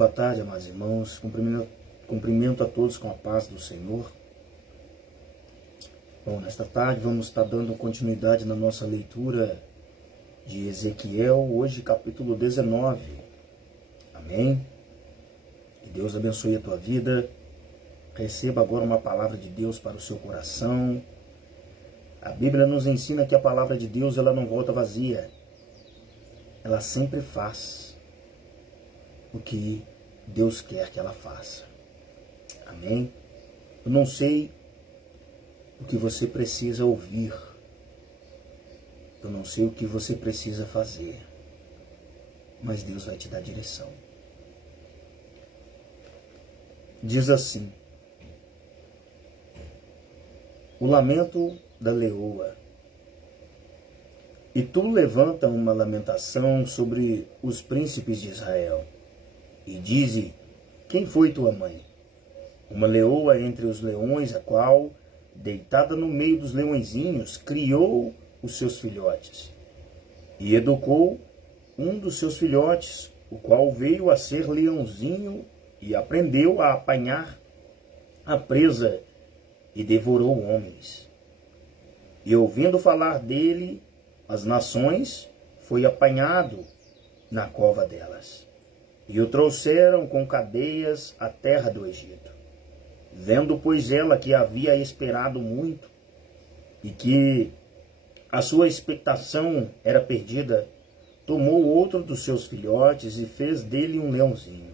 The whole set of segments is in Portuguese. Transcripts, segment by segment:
Boa tarde, amados irmãos. Cumprimento a todos com a paz do Senhor. Bom, nesta tarde vamos estar dando continuidade na nossa leitura de Ezequiel, hoje capítulo 19. Amém? Que Deus abençoe a tua vida. Receba agora uma palavra de Deus para o seu coração. A Bíblia nos ensina que a palavra de Deus ela não volta vazia. Ela sempre faz o que Deus quer que ela faça. Amém? Eu não sei o que você precisa ouvir. Eu não sei o que você precisa fazer. Mas Deus vai te dar direção. Diz assim: o lamento da leoa. E tu levanta uma lamentação sobre os príncipes de Israel. E dize: quem foi tua mãe? Uma leoa entre os leões, a qual, deitada no meio dos leõezinhos, criou os seus filhotes. E educou um dos seus filhotes, o qual veio a ser leãozinho e aprendeu a apanhar a presa e devorou homens. E ouvindo falar dele, as nações, foi apanhado na cova delas. E o trouxeram com cadeias à terra do Egito. Vendo, pois, ela que havia esperado muito, e que a sua expectação era perdida, tomou outro dos seus filhotes e fez dele um leãozinho.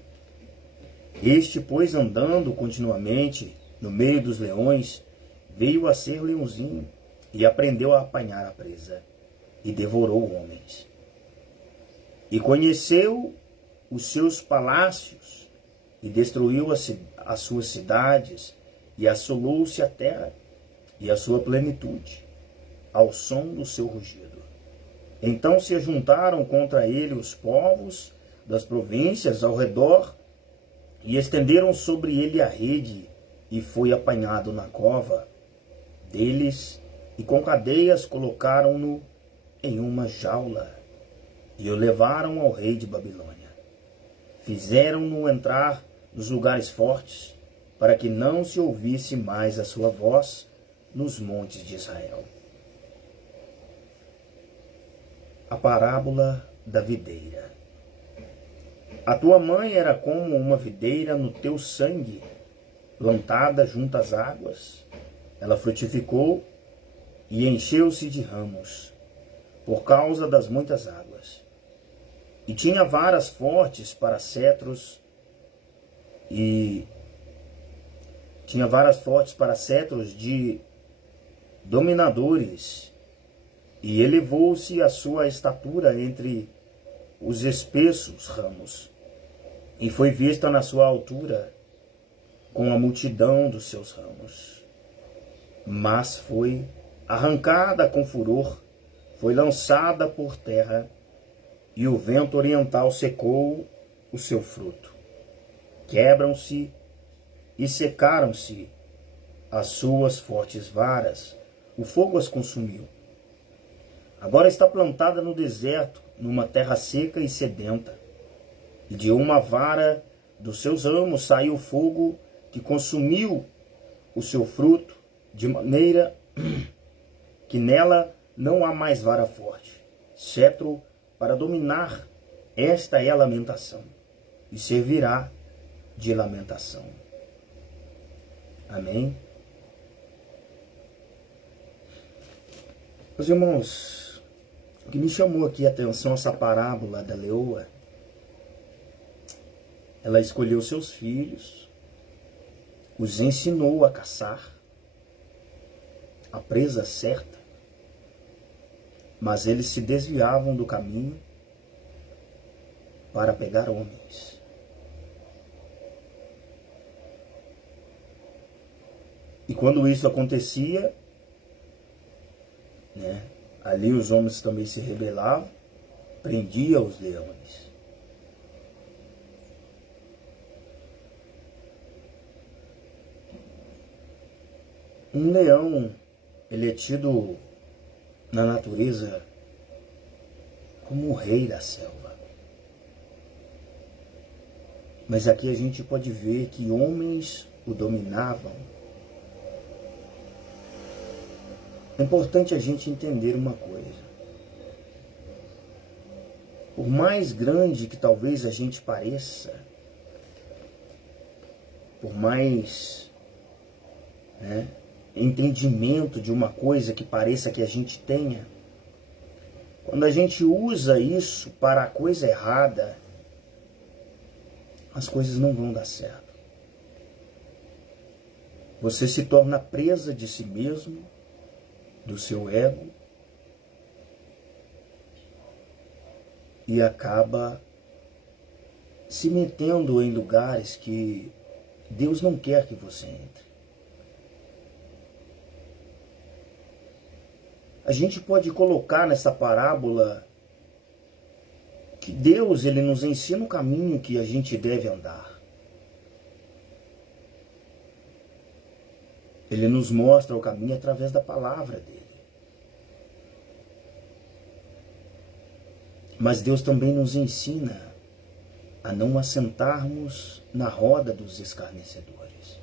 Este, pois, andando continuamente no meio dos leões, veio a ser leãozinho, e aprendeu a apanhar a presa, e devorou homens. E conheceu os seus palácios, e destruiu as suas cidades, e assolou-se a terra, e a sua plenitude, ao som do seu rugido. Então se juntaram contra ele os povos das províncias ao redor, e estenderam sobre ele a rede, e foi apanhado na cova deles, e com cadeias colocaram-no em uma jaula, e o levaram ao rei de Babilônia. Fizeram-no entrar nos lugares fortes, para que não se ouvisse mais a sua voz nos montes de Israel. A parábola da videira. A tua mãe era como uma videira no teu sangue, plantada junto às águas. Ela frutificou e encheu-se de ramos, por causa das muitas águas. E tinha varas fortes para cetros, de dominadores, e elevou-se a sua estatura entre os espessos ramos, e foi vista na sua altura com a multidão dos seus ramos. Mas foi arrancada com furor, foi lançada por terra, e o vento oriental secou o seu fruto. Quebram-se e secaram-se as suas fortes varas, o fogo as consumiu. Agora está plantada no deserto, numa terra seca e sedenta, e de uma vara dos seus ramos saiu fogo que consumiu o seu fruto, de maneira que nela não há mais vara forte, cetro para dominar. Esta é a lamentação, e servirá de lamentação. Amém? Meus irmãos, o que me chamou aqui a atenção, essa parábola da leoa, ela escolheu seus filhos, os ensinou a caçar a presa certa, mas eles se desviavam do caminho para pegar homens. E quando isso acontecia, ali os homens também se rebelavam, prendiam os leões. Um leão, ele é tido na natureza como o rei da selva. Mas aqui a gente pode ver que homens o dominavam. É importante a gente entender uma coisa. Por mais grande que talvez a gente pareça, por mais entendimento de uma coisa que pareça que a gente tenha, quando a gente usa isso para a coisa errada, as coisas não vão dar certo. Você se torna presa de si mesmo, do seu ego, e acaba se metendo em lugares que Deus não quer que você entre. A gente pode colocar nessa parábola que Deus, ele nos ensina o caminho que a gente deve andar. Ele nos mostra o caminho através da palavra dele. Mas Deus também nos ensina a não assentarmos na roda dos escarnecedores.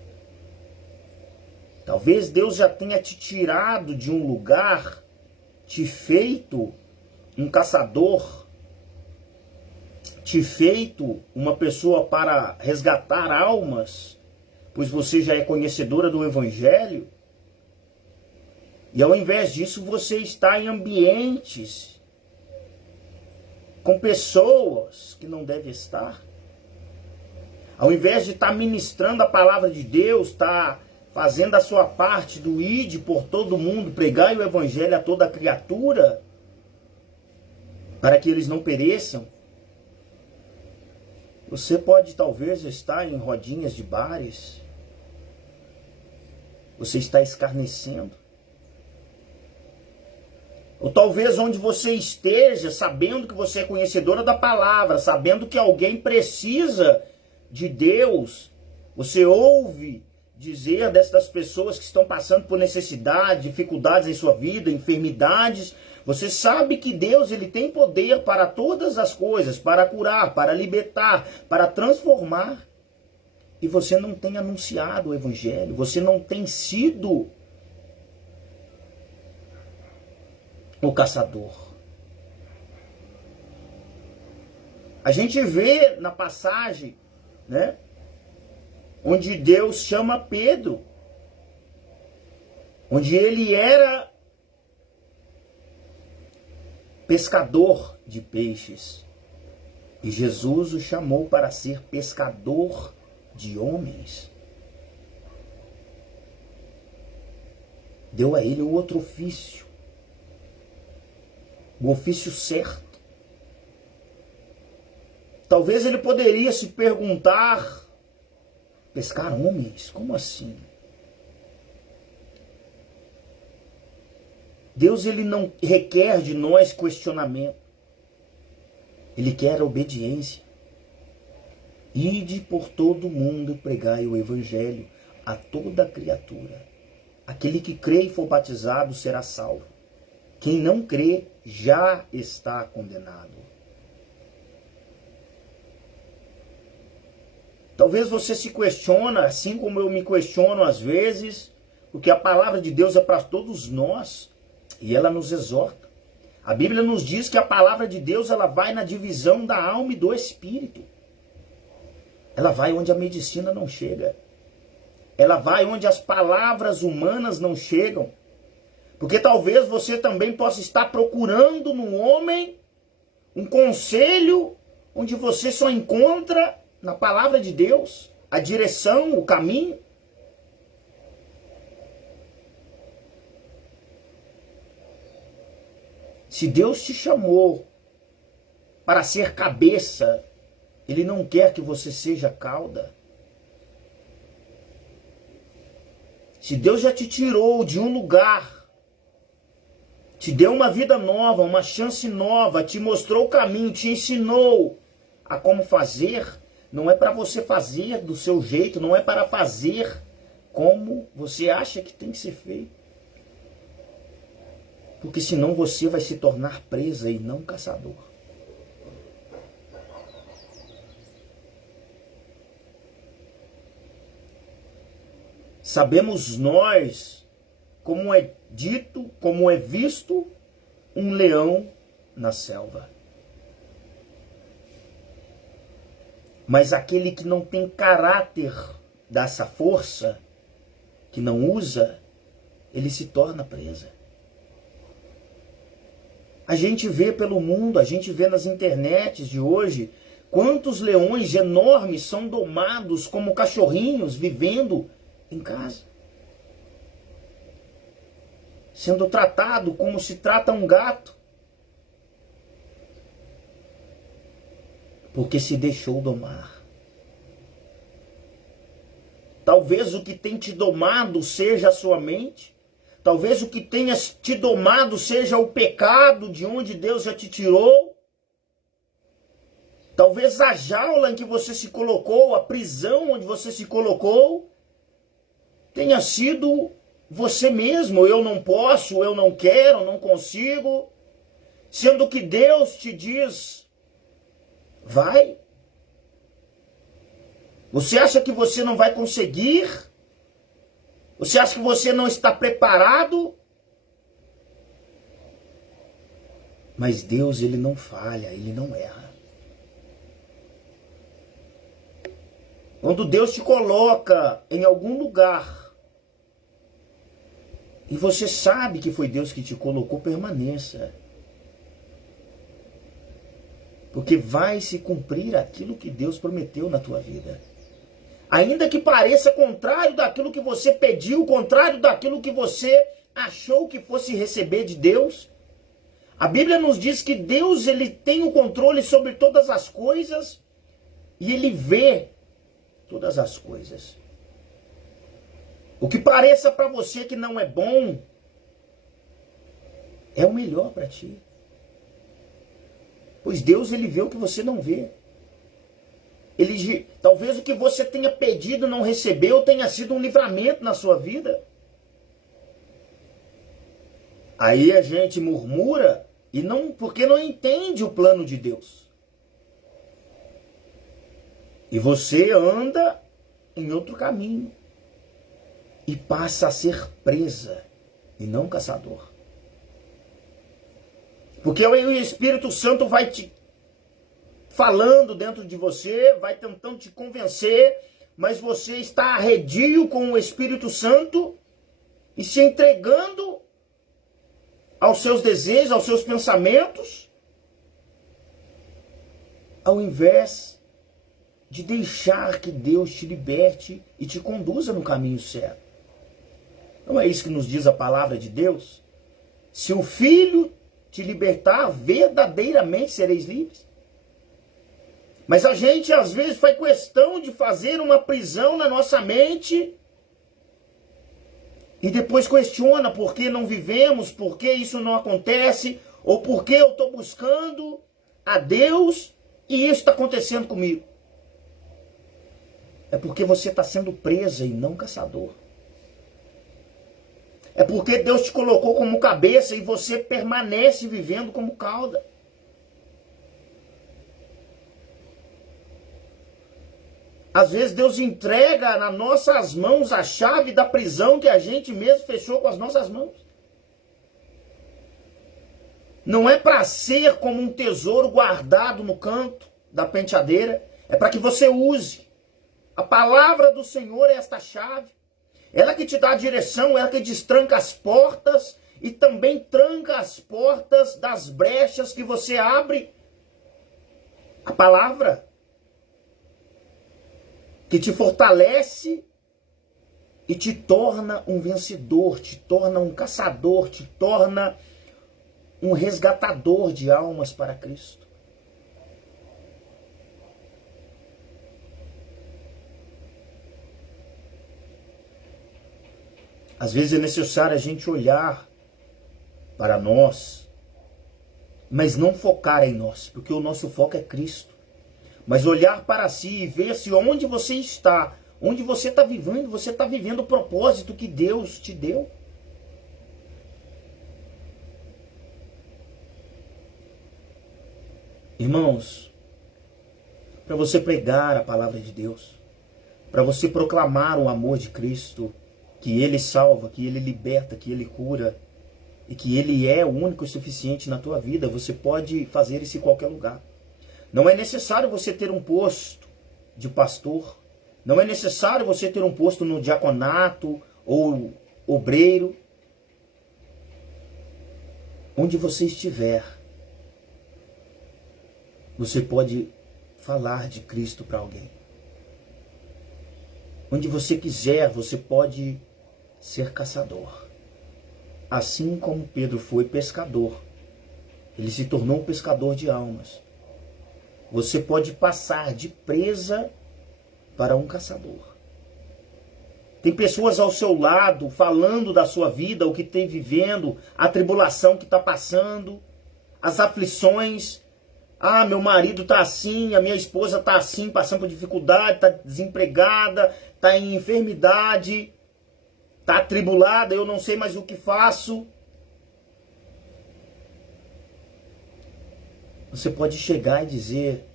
Talvez Deus já tenha te tirado de um lugar, te feito um caçador, te feito uma pessoa para resgatar almas, pois você já é conhecedora do Evangelho, e ao invés disso você está em ambientes com pessoas que não devem estar. Ao invés de estar ministrando a palavra de Deus, estar fazendo a sua parte do ide por todo mundo, pregai o Evangelho a toda criatura, para que eles não pereçam, você pode talvez estar em rodinhas de bares, você está escarnecendo. Ou talvez onde você esteja, sabendo que você é conhecedora da palavra, sabendo que alguém precisa de Deus, você ouve dizer destas pessoas que estão passando por necessidade, dificuldades em sua vida, enfermidades. Você sabe que Deus, ele tem poder para todas as coisas, para curar, para libertar, para transformar. E você não tem anunciado o Evangelho, você não tem sido o caçador. A gente vê na passagem, onde Deus chama Pedro, onde ele era pescador de peixes, e Jesus o chamou para ser pescador de homens. Deu a ele o outro ofício, o ofício certo. Talvez ele poderia se perguntar: pescar homens? Como assim? Deus, ele não requer de nós questionamento. Ele quer obediência. Ide por todo mundo, pregai o Evangelho a toda criatura. Aquele que crê e for batizado será salvo. Quem não crê já está condenado. Talvez você se questiona, assim como eu me questiono às vezes, porque a palavra de Deus é para todos nós e ela nos exorta. A Bíblia nos diz que a palavra de Deus, ela vai na divisão da alma e do espírito. Ela vai onde a medicina não chega. Ela vai onde as palavras humanas não chegam. Porque talvez você também possa estar procurando no homem um conselho onde você só encontra na palavra de Deus a direção, o caminho. Se Deus te chamou para ser cabeça, Ele não quer que você seja cauda. Se Deus já te tirou de um lugar, te deu uma vida nova, uma chance nova, te mostrou o caminho, te ensinou a como fazer, não é para você fazer do seu jeito, não é para fazer como você acha que tem que ser feito. Porque senão você vai se tornar presa e não caçador. Sabemos nós como é dito, como é visto um leão na selva. Mas aquele que não tem caráter dessa força, que não usa, ele se torna presa. A gente vê pelo mundo, a gente vê nas internets de hoje, quantos leões enormes são domados como cachorrinhos vivendo em casa. Sendo tratado como se trata um gato. Porque se deixou domar. Talvez o que tem te domado seja a sua mente. Talvez o que tenha te domado seja o pecado de onde Deus já te tirou. Talvez a jaula em que você se colocou, a prisão onde você se colocou, tenha sido você mesmo. Eu não posso, eu não quero, não consigo. Sendo que Deus te diz, vai. Você acha que você não vai conseguir? Você acha que você não está preparado? Mas Deus, ele não falha, ele não erra. Quando Deus te coloca em algum lugar e você sabe que foi Deus que te colocou, permaneça. Porque vai se cumprir aquilo que Deus prometeu na tua vida. Ainda que pareça contrário daquilo que você pediu, contrário daquilo que você achou que fosse receber de Deus. A Bíblia nos diz que Deus, ele tem o controle sobre todas as coisas e ele vê todas as coisas. O que pareça para você que não é bom, é o melhor para ti. Pois Deus, ele vê o que você não vê. Talvez o que você tenha pedido não recebeu tenha sido um livramento na sua vida. Aí a gente murmura porque não entende o plano de Deus. E você anda em outro caminho e passa a ser presa e não caçador. Porque o Espírito Santo vai te falando dentro de você, vai tentando te convencer, mas você está arredio com o Espírito Santo e se entregando aos seus desejos, aos seus pensamentos, ao invés de deixar que Deus te liberte e te conduza no caminho certo. Não é isso que nos diz a palavra de Deus? Se o Filho te libertar, verdadeiramente sereis livres. Mas a gente às vezes faz questão de fazer uma prisão na nossa mente e depois questiona por que não vivemos, por que isso não acontece, ou por que eu estou buscando a Deus e isso está acontecendo comigo. É porque você está sendo presa e não caçador. É porque Deus te colocou como cabeça e você permanece vivendo como cauda. Às vezes Deus entrega nas nossas mãos a chave da prisão que a gente mesmo fechou com as nossas mãos. Não é para ser como um tesouro guardado no canto da penteadeira. É para que você use. A palavra do Senhor é esta chave. Ela que te dá a direção, ela que destranca as portas e também tranca as portas das brechas que você abre. A palavra que te fortalece e te torna um vencedor, te torna um caçador, te torna um resgatador de almas para Cristo. Às vezes é necessário a gente olhar para nós, mas não focar em nós, porque o nosso foco é Cristo. Mas olhar para si e ver se onde você está, onde você está vivendo o propósito que Deus te deu. Irmãos, para você pregar a palavra de Deus, para você proclamar o amor de Cristo, que Ele salva, que Ele liberta, que Ele cura, e que Ele é o único e suficiente na tua vida, você pode fazer isso em qualquer lugar. Não é necessário você ter um posto de pastor, não é necessário você ter um posto no diaconato ou obreiro. Onde você estiver, você pode falar de Cristo para alguém. Onde você quiser, você pode ser caçador. Assim como Pedro foi pescador, ele se tornou um pescador de almas. Você pode passar de presa para um caçador. Tem pessoas ao seu lado falando da sua vida, o que tem vivendo, a tribulação que está passando, as aflições. Ah, meu marido está assim, a minha esposa está assim, passando por dificuldade, está desempregada, está em enfermidade, está atribulada, eu não sei mais o que faço. Você pode chegar e dizer,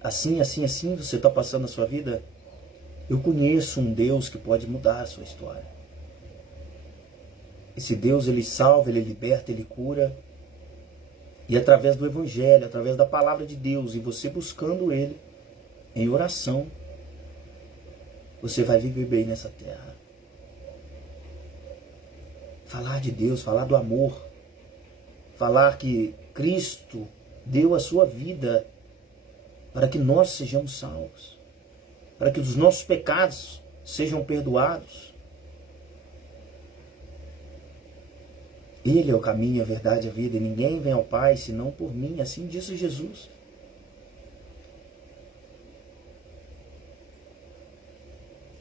assim, assim, assim, você está passando a sua vida? Eu conheço um Deus que pode mudar a sua história. Esse Deus, Ele salva, Ele liberta, Ele cura. E através do Evangelho, através da palavra de Deus, e você buscando Ele em oração, você vai viver bem nessa terra. Falar de Deus, falar do amor, falar que Cristo deu a sua vida para que nós sejamos salvos, para que os nossos pecados sejam perdoados. Ele é o caminho, a verdade e a vida, e ninguém vem ao Pai senão por mim, assim disse Jesus.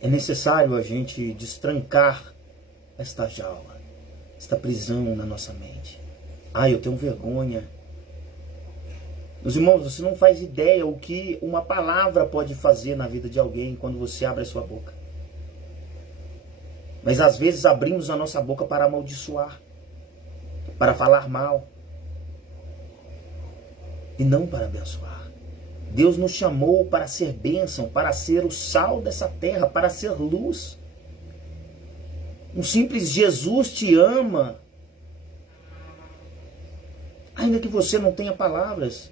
É necessário a gente destrancar esta jaula, esta prisão na nossa mente. Ah, eu tenho vergonha. Meus irmãos, você não faz ideia o que uma palavra pode fazer na vida de alguém quando você abre a sua boca. Mas às vezes abrimos a nossa boca para amaldiçoar, para falar mal, e não para abençoar. Deus nos chamou para ser bênção, para ser o sal dessa terra, para ser luz. Um simples Jesus te ama. Ainda que você não tenha palavras,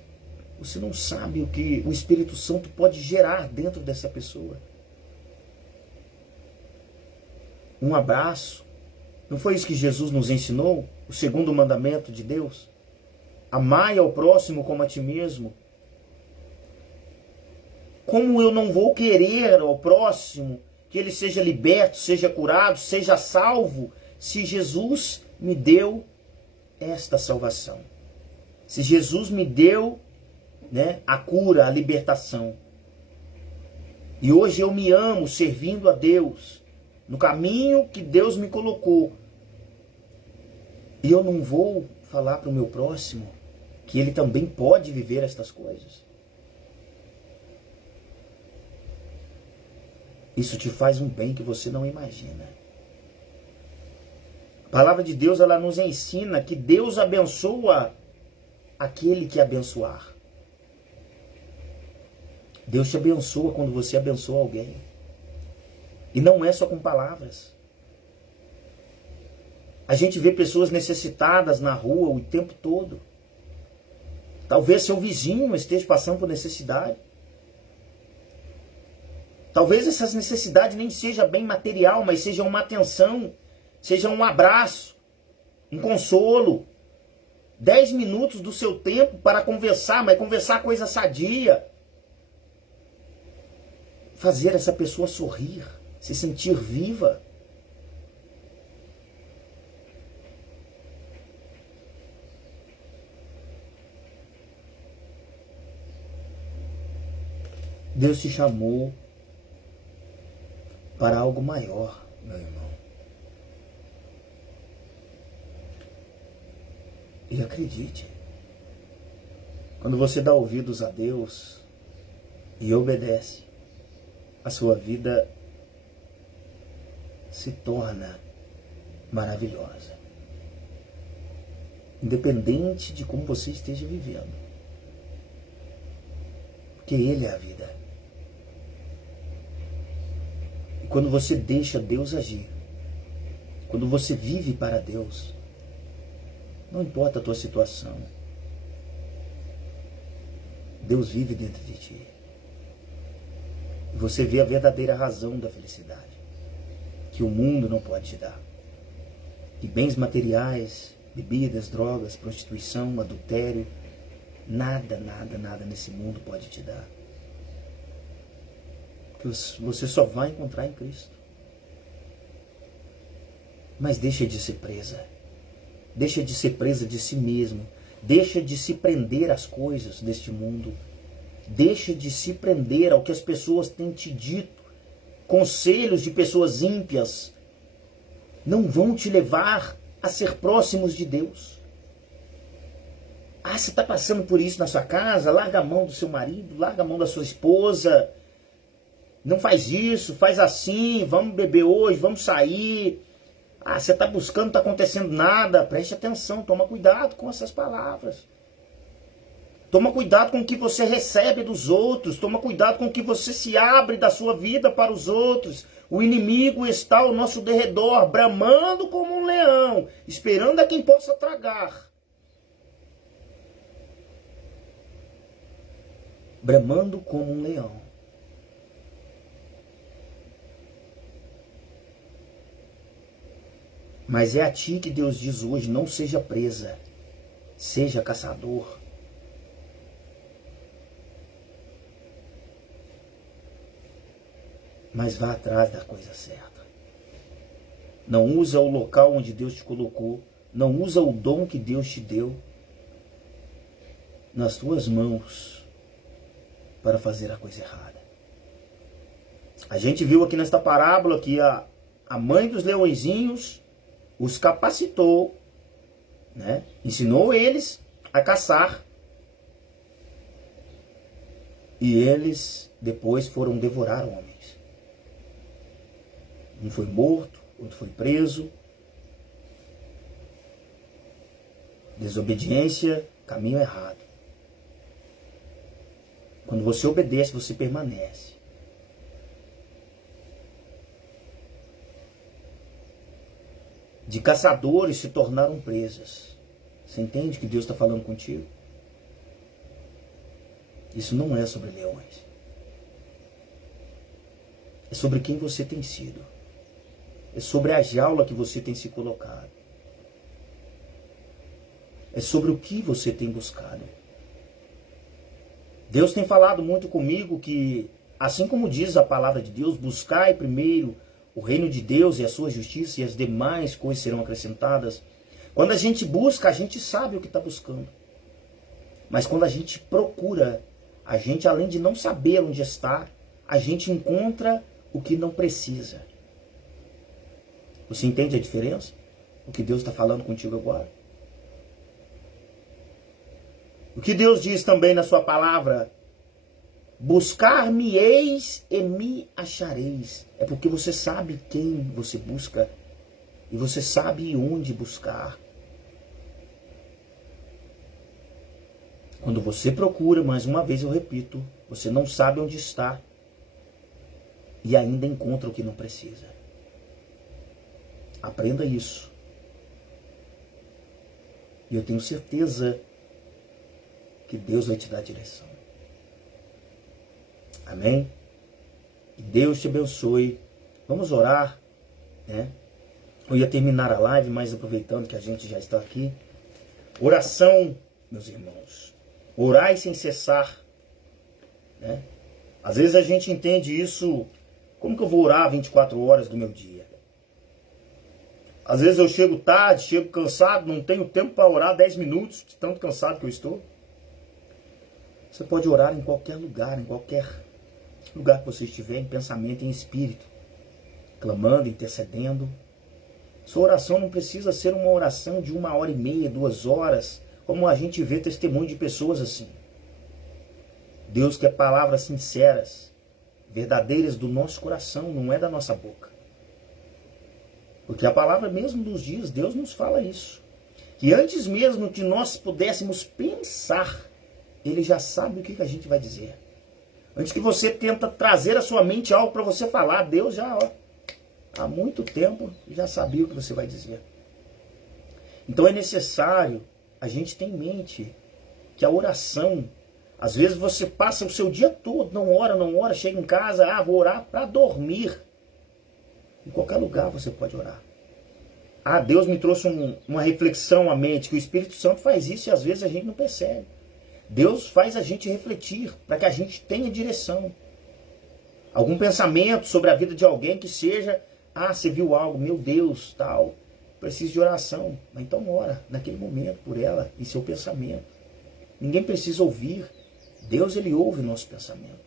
você não sabe o que o Espírito Santo pode gerar dentro dessa pessoa. Um abraço. Não foi isso que Jesus nos ensinou? O segundo mandamento de Deus? Amai ao próximo como a ti mesmo. Como eu não vou querer ao próximo que ele seja liberto, seja curado, seja salvo, se Jesus me deu esta salvação? Se Jesus me deu, a cura, a libertação. E hoje eu me amo servindo a Deus, no caminho que Deus me colocou. E eu não vou falar para o meu próximo que ele também pode viver estas coisas. Isso te faz um bem que você não imagina. A palavra de Deus, ela nos ensina que Deus abençoa aquele que abençoar. Deus te abençoa quando você abençoa alguém. E não é só com palavras. A gente vê pessoas necessitadas na rua o tempo todo. Talvez seu vizinho esteja passando por necessidade. Talvez essas necessidades nem seja bem material, mas seja uma atenção, seja um abraço, um consolo. 10 minutos do seu tempo para conversar, mas conversar coisa sadia. Fazer essa pessoa sorrir, se sentir viva. Deus te chamou para algo maior, meu irmão. E acredite, quando você dá ouvidos a Deus e obedece, a sua vida se torna maravilhosa. Independente de como você esteja vivendo. Porque Ele é a vida. E quando você deixa Deus agir, Quando você vive para Deus, não importa a tua situação, Deus vive dentro de ti. E você vê a verdadeira razão da felicidade, que o mundo não pode te dar. Que bens materiais, bebidas, drogas, prostituição, adultério, nada nesse mundo pode te dar. Que você só vai encontrar em Cristo. Mas deixa de ser presa. Deixa de ser presa de si mesmo. Deixa de se prender às coisas deste mundo. Deixa de se prender ao que as pessoas têm te dito. Conselhos de pessoas ímpias não vão te levar a ser próximos de Deus. Ah, você está passando por isso na sua casa? Larga a mão do seu marido, larga a mão da sua esposa. Não faz isso, faz assim, vamos beber hoje, vamos sair. Ah, você está buscando, não está acontecendo nada. Preste atenção, toma cuidado com essas palavras. Toma cuidado com o que você recebe dos outros. Toma cuidado com o que você se abre da sua vida para os outros. O inimigo está ao nosso derredor, bramando como um leão, esperando a quem possa tragar. Bramando como um leão. Mas é a ti que Deus diz hoje, não seja presa, seja caçador. Mas vá atrás da coisa certa. Não usa o local onde Deus te colocou, não usa o dom que Deus te deu nas tuas mãos para fazer a coisa errada. A gente viu aqui nesta parábola que a mãe dos leõezinhos os capacitou, né? Ensinou eles a caçar. E eles depois foram devorar homens. Um foi morto, outro foi preso. Desobediência, caminho errado. Quando você obedece, você permanece. De caçadores se tornaram presas. Você entende que Deus está falando contigo? Isso não é sobre leões. É sobre quem você tem sido. É sobre a jaula que você tem se colocado. É sobre o que você tem buscado. Deus tem falado muito comigo que, assim como diz a palavra de Deus, buscai primeiro o reino de Deus e a sua justiça e as demais coisas serão acrescentadas. Quando a gente busca, a gente sabe o que está buscando. Mas quando a gente procura, a gente, além de não saber onde está, a gente encontra o que não precisa. Você entende a diferença? O que Deus está falando contigo agora? O que Deus diz também na sua palavra? Buscar-me-eis e me achareis. É porque você sabe quem você busca e você sabe onde buscar. Quando você procura, mais uma vez eu repito, você não sabe onde está e ainda encontra o que não precisa. Aprenda isso. E eu tenho certeza que Deus vai te dar direção. Amém? Que Deus te abençoe. Vamos orar, né? Eu ia terminar a live, mas aproveitando que a gente já está aqui. Oração, meus irmãos. Orai sem cessar, né? Às vezes a gente entende isso, como que eu vou orar 24 horas do meu dia? Às vezes eu chego tarde, chego cansado, não tenho tempo para orar 10 minutos, de tanto cansado que eu estou. Você pode orar em qualquer lugar que você estiver, em pensamento e em espírito, clamando, intercedendo. Sua oração não precisa ser uma oração de 1h30, 2 horas, como a gente vê testemunho de pessoas assim. Deus quer palavras sinceras, verdadeiras do nosso coração, não é da nossa boca. Porque a palavra mesmo dos dias, Deus nos fala isso. Que antes mesmo que nós pudéssemos pensar, Ele já sabe o que a gente vai dizer. Antes que você tenta trazer à sua mente algo para você falar, Deus já há muito tempo já sabia o que você vai dizer. Então é necessário a gente ter em mente que a oração, às vezes você passa o seu dia todo, não ora, chega em casa, vou orar para dormir. Em qualquer lugar você pode orar. Deus me trouxe uma reflexão à mente, que o Espírito Santo faz isso e às vezes a gente não percebe. Deus faz a gente refletir, para que a gente tenha direção. Algum pensamento sobre a vida de alguém que seja, você viu algo, meu Deus, tal, preciso de oração. Então ora naquele momento por ela, em seu pensamento. Ninguém precisa ouvir. Deus, ele ouve o nosso pensamento.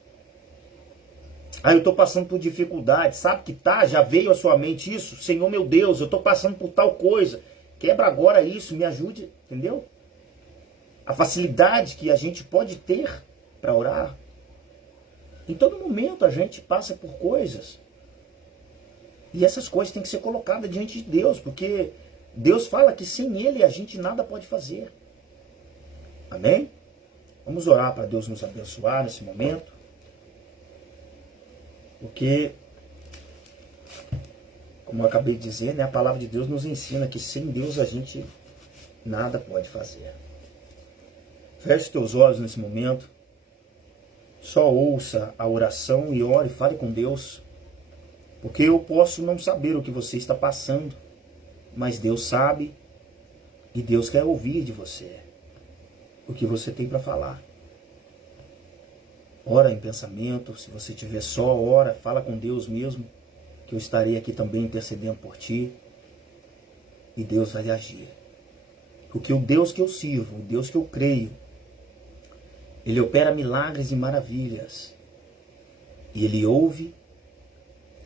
Eu estou passando por dificuldade, sabe que já veio à sua mente isso? Senhor meu Deus, eu estou passando por tal coisa. Quebra agora isso, me ajude, entendeu? A facilidade que a gente pode ter para orar. Em todo momento a gente passa por coisas. E essas coisas têm que ser colocadas diante de Deus, porque Deus fala que sem Ele a gente nada pode fazer. Amém? Vamos orar para Deus nos abençoar nesse momento. Porque, como eu acabei de dizer, a palavra de Deus nos ensina que sem Deus a gente nada pode fazer. Feche os teus olhos nesse momento. Só ouça a oração e ore, fale com Deus. Porque eu posso não saber o que você está passando, mas Deus sabe e Deus quer ouvir de você o que você tem para falar. Ora em pensamento, se você estiver só, ora, fala com Deus mesmo, que eu estarei aqui também intercedendo por ti, e Deus vai agir. Porque o Deus que eu sirvo, o Deus que eu creio, Ele opera milagres e maravilhas, e Ele ouve,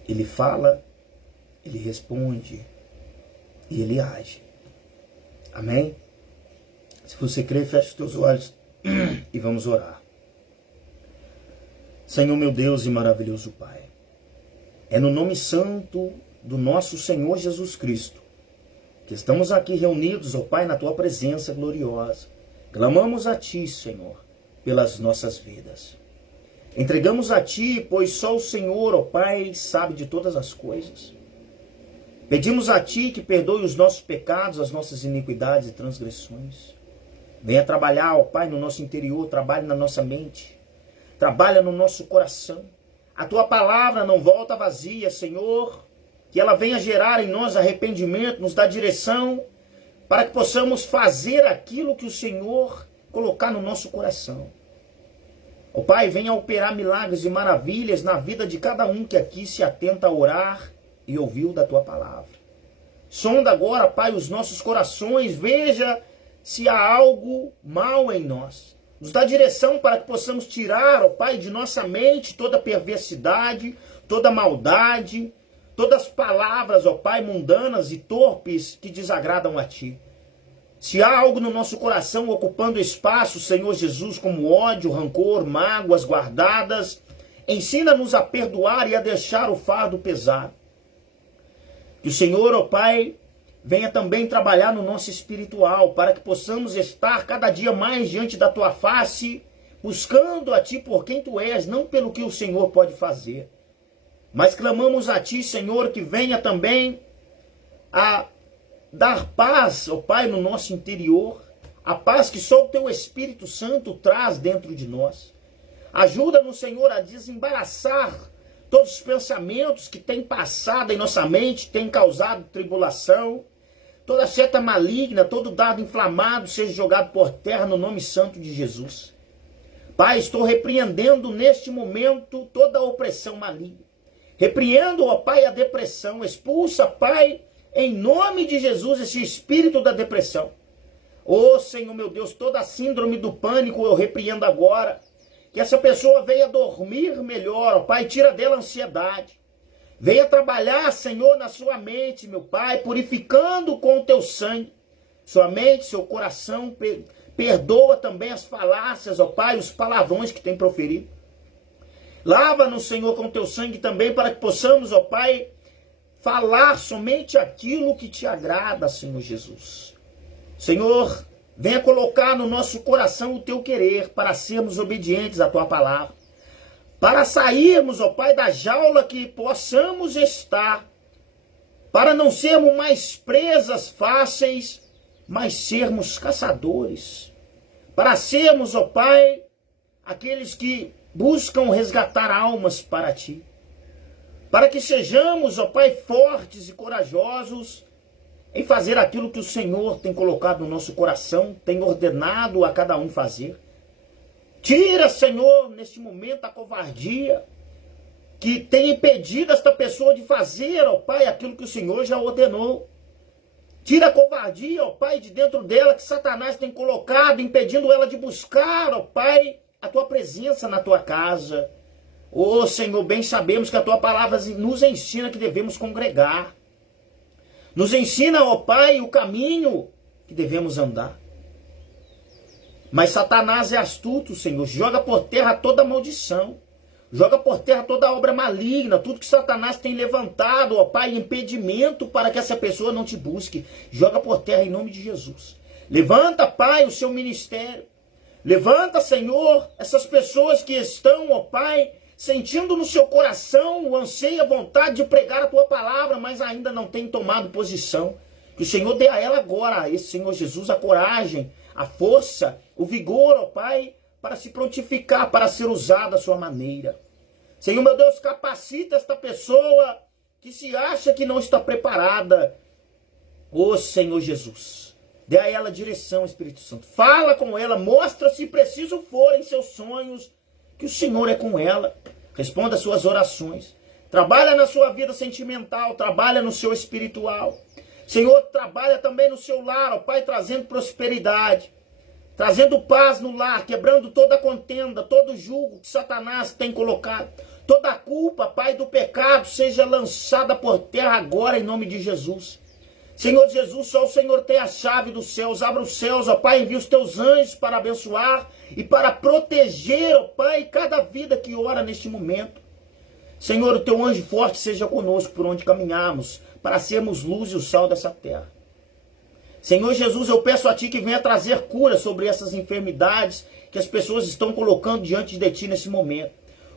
Ele fala, Ele responde, e Ele age. Amém? Se você crê, feche os teus olhos e vamos orar. Senhor meu Deus e maravilhoso Pai, é no nome santo do nosso Senhor Jesus Cristo que estamos aqui reunidos, ó Pai, na Tua presença gloriosa. Clamamos a Ti, Senhor, pelas nossas vidas. Entregamos a Ti, pois só o Senhor, ó Pai, sabe de todas as coisas. Pedimos a Ti que perdoe os nossos pecados, as nossas iniquidades e transgressões. Venha trabalhar, ó Pai, no nosso interior, trabalhe na nossa mente. Trabalha no nosso coração. A Tua palavra não volta vazia, Senhor. Que ela venha gerar em nós arrependimento, nos dá direção, para que possamos fazer aquilo que o Senhor colocar no nosso coração. Ó Pai, venha operar milagres e maravilhas na vida de cada um que aqui se atenta a orar e ouviu da Tua palavra. Sonda agora, Pai, os nossos corações, veja se há algo mal em nós. Nos dá direção para que possamos tirar, ó Pai, de nossa mente toda perversidade, toda maldade, todas as palavras, ó Pai, mundanas e torpes que desagradam a Ti. Se há algo no nosso coração ocupando espaço, Senhor Jesus, como ódio, rancor, mágoas guardadas, ensina-nos a perdoar e a deixar o fardo pesado. Que o Senhor, ó Pai, venha também trabalhar no nosso espiritual, para que possamos estar cada dia mais diante da Tua face, buscando a Ti por quem Tu és, não pelo que o Senhor pode fazer. Mas clamamos a Ti, Senhor, que venha também a dar paz, ó Pai, no nosso interior, a paz que só o Teu Espírito Santo traz dentro de nós. Ajuda-nos, Senhor, a desembaraçar todos os pensamentos que têm passado em nossa mente, têm causado tribulação, toda seta maligna, todo dardo inflamado seja jogado por terra no nome santo de Jesus. Pai, estou repreendendo neste momento toda a opressão maligna. Repreendo, ó Pai, a depressão. Expulsa, Pai, em nome de Jesus, esse espírito da depressão. Ô Senhor meu Deus, toda a síndrome do pânico eu repreendo agora. Que essa pessoa venha dormir melhor, ó Pai, tira dela a ansiedade. Venha trabalhar, Senhor, na sua mente, meu Pai, purificando com o Teu sangue. Sua mente, seu coração, perdoa também as falácias, ó Pai, os palavrões que tem proferido. Lava-nos, Senhor, com o Teu sangue também, para que possamos, ó Pai, falar somente aquilo que Te agrada, Senhor Jesus. Senhor, venha colocar no nosso coração o Teu querer, para sermos obedientes à Tua palavra. Para sairmos, ó Pai, da jaula que possamos estar para não sermos mais presas fáceis, mas sermos caçadores, para sermos, ó Pai, aqueles que buscam resgatar almas para Ti, para que sejamos, ó Pai, fortes e corajosos em fazer aquilo que o Senhor tem colocado no nosso coração, tem ordenado a cada um fazer. Tira, Senhor, neste momento a covardia que tem impedido esta pessoa de fazer, ó Pai, aquilo que o Senhor já ordenou. Tira a covardia, ó Pai, de dentro dela que Satanás tem colocado, impedindo ela de buscar, ó Pai, a Tua presença na Tua casa. Ô Senhor, bem sabemos que a Tua palavra nos ensina que devemos congregar. Nos ensina, ó Pai, o caminho que devemos andar. Mas Satanás é astuto, Senhor, joga por terra toda maldição. Joga por terra toda obra maligna, tudo que Satanás tem levantado, ó Pai, impedimento para que essa pessoa não te busque. Joga por terra em nome de Jesus. Levanta, Pai, o seu ministério. Levanta, Senhor, essas pessoas que estão, ó Pai, sentindo no seu coração o anseio e a vontade de pregar a Tua palavra, mas ainda não tem tomado posição. Que o Senhor dê a ela agora, a esse Senhor Jesus, a coragem, a força, o vigor, ó Pai, para se prontificar, para ser usada à sua maneira. Senhor, meu Deus, capacita esta pessoa que se acha que não está preparada. Ô Senhor Jesus, dê a ela direção, Espírito Santo. Fala com ela, mostra se preciso for em seus sonhos, que o Senhor é com ela. Responda às suas orações. Trabalha na sua vida sentimental, trabalha no seu espiritual. Senhor, trabalha também no seu lar, ó Pai, trazendo prosperidade. Trazendo paz no lar, quebrando toda a contenda, todo o jugo que Satanás tem colocado. Toda a culpa, Pai, do pecado seja lançada por terra agora em nome de Jesus. Senhor Jesus, só o Senhor tem a chave dos céus. Abra os céus, ó Pai, envia os teus anjos para abençoar e para proteger, ó Pai, cada vida que ora neste momento. Senhor, o teu anjo forte seja conosco por onde caminharmos, para sermos luz e o sal dessa terra. Senhor Jesus, eu peço a Ti que venha trazer cura sobre essas enfermidades que as pessoas estão colocando diante de Ti nesse momento.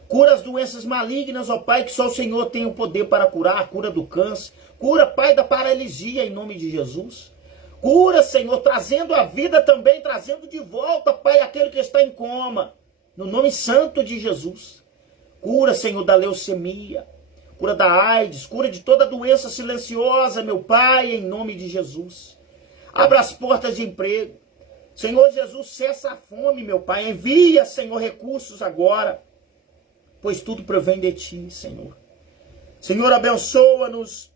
Cura as doenças malignas, ó Pai, que só o Senhor tem o poder para curar. Cura do câncer. Cura, Pai, da paralisia em nome de Jesus. Cura, Senhor, trazendo a vida também, trazendo de volta, Pai, aquele que está em coma. No nome santo de Jesus. Cura, Senhor, da leucemia. Cura da AIDS. Cura de toda doença silenciosa, meu Pai, em nome de Jesus. Abra as portas de emprego. Senhor Jesus, cessa a fome, meu Pai. Envia, Senhor, recursos agora. Pois tudo provém de Ti, Senhor. Senhor, abençoa-nos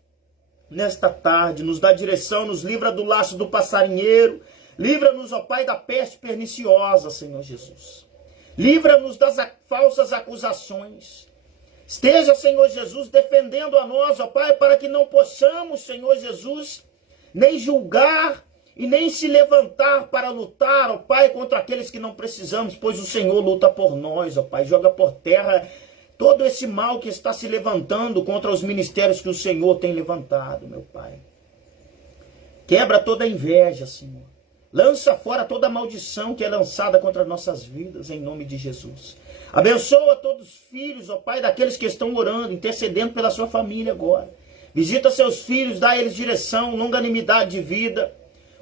nesta tarde. Nos dá direção, nos livra do laço do passarinheiro. Livra-nos, ó Pai, da peste perniciosa, Senhor Jesus. Livra-nos das falsas acusações. Esteja, Senhor Jesus, defendendo a nós, ó Pai, para que não possamos, Senhor Jesus, nem julgar e nem se levantar para lutar, ó Pai, contra aqueles que não precisamos, pois o Senhor luta por nós, ó Pai. Joga por terra todo esse mal que está se levantando contra os ministérios que o Senhor tem levantado, meu Pai. Quebra toda a inveja, Senhor. Lança fora toda a maldição que é lançada contra nossas vidas, em nome de Jesus. Abençoa todos os filhos, ó Pai, daqueles que estão orando, intercedendo pela sua família agora. Visita seus filhos, dá a eles direção, longanimidade de vida.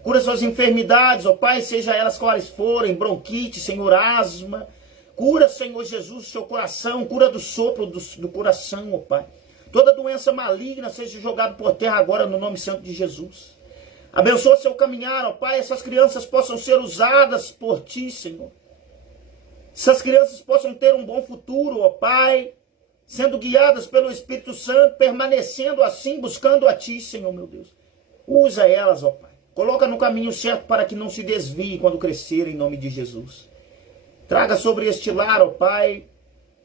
Cura suas enfermidades, ó Pai, seja elas quais forem, bronquite, Senhor, asma. Cura, Senhor Jesus, o seu coração, cura do sopro do coração, ó Pai. Toda doença maligna seja jogada por terra agora no nome santo de Jesus. Abençoa seu caminhar, ó Pai, essas crianças possam ser usadas por Ti, Senhor. Essas crianças possam ter um bom futuro, ó Pai, sendo guiadas pelo Espírito Santo, permanecendo assim, buscando a Ti, Senhor, meu Deus. Usa elas, ó Pai. Coloca no caminho certo para que não se desvie quando crescer, em nome de Jesus. Traga sobre este lar, ó Pai,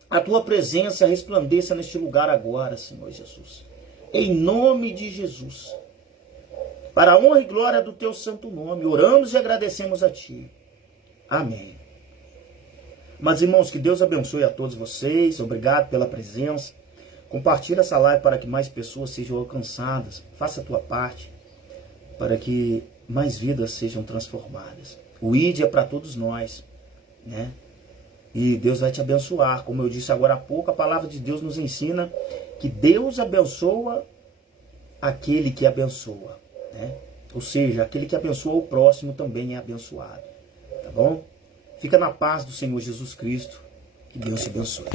a Tua presença resplandeça neste lugar agora, Senhor Jesus. Em nome de Jesus. Para a honra e glória do Teu santo nome, oramos e agradecemos a Ti. Amém. Mas, irmãos, que Deus abençoe a todos vocês. Obrigado pela presença. Compartilhe essa live para que mais pessoas sejam alcançadas. Faça a tua parte para que mais vidas sejam transformadas. O ID é para todos nós, né? E Deus vai te abençoar. Como eu disse agora há pouco, a palavra de Deus nos ensina que Deus abençoa aquele que abençoa, né? Ou seja, aquele que abençoa o próximo também é abençoado, tá bom? Fica na paz do Senhor Jesus Cristo, que Deus te abençoe.